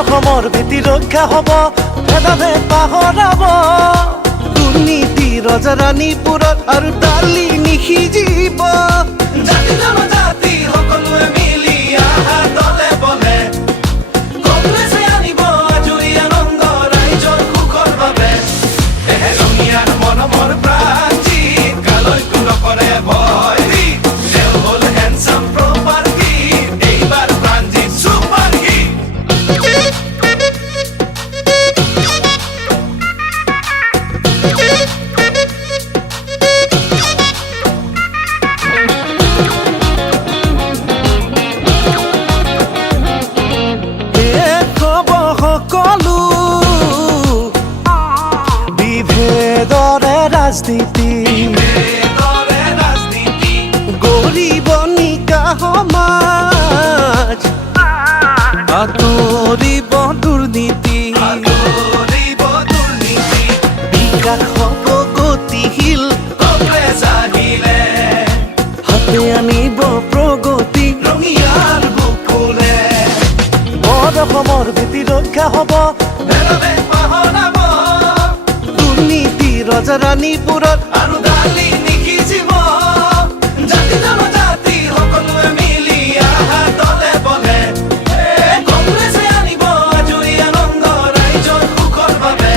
অসমৰ ভেটি ৰক্ষা হ'ব, ভেদাভেদ পাহৰাব। দুৰ্নীতি ৰজাৰাণীপুৰত আৰু দালি নিসিজিব। জাতি জনজাতি সকলোৱে মিলি আহা দলে বলে, কংগ্ৰেছে আনিব আজৰি আনন্দ ৰাইজৰ সুখৰ বাবে। ৰঙিয়াৰ মৰমৰ প্ৰাচীন কালৈকো নকৰে ভয়। তেওঁ হ'ল হেণ্ডচাম প্ৰপাৰ্টি, এইবাৰ প্ৰাঞ্জিত ছুপাৰ হিট। সকলো বিভেদৰে ৰাজনীতি, গৰিব নিকা সমাজ আঁতৰিব দুৰ্নীতি। বিকাশ হ'ব গতিশীল কংগ্ৰেছ আহিলে, হাতে আনিব প্ৰগতি ৰঙিয়াৰ বুকুলে। অসমৰ ভেটি ৰক্ষা হ'ব, ভেদাভেদ পাহৰাব। দুৰ্নীতি ৰজাৰাণীপুৰত আৰু দালি নিসিজিব। জাতি জনজাতি সকলোৱে মিলি আহা দলে বলে, কংগ্ৰেছে আনিব আজৰি আনন্দ ৰাইজৰ সুখৰ বাবে।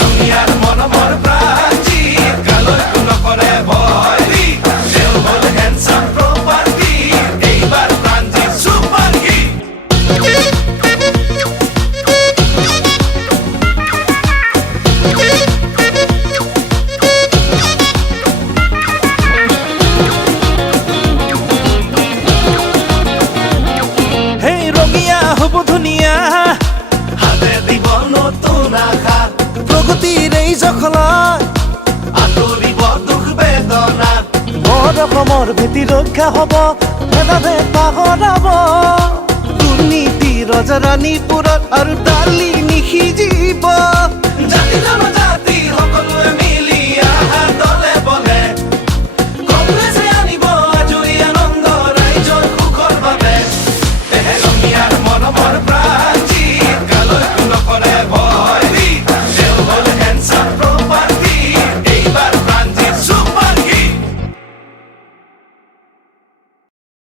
ৰঙিয়াৰ মৰমৰ প্ৰাচীন কালৈকো নকৰে ভয়। তেওঁ হ'ল হেণ্ডচাম প্ৰপাৰ্টি, এইবাৰ প্ৰাঞ্জিত ছুপাৰ হিট। হ'ব ধুনীয়া, হাতে দিব নতুন আশা, প্ৰগতিৰ এই জখলাত আঁতৰিব দুখ বেদনা। অসমৰ ভেটি ৰক্ষা হ'ব, ভেদাভেদ পাহৰাব। দুৰ্নীতি ৰজাৰাণীপুৰত আৰু দালি নিসিজিব। জাতি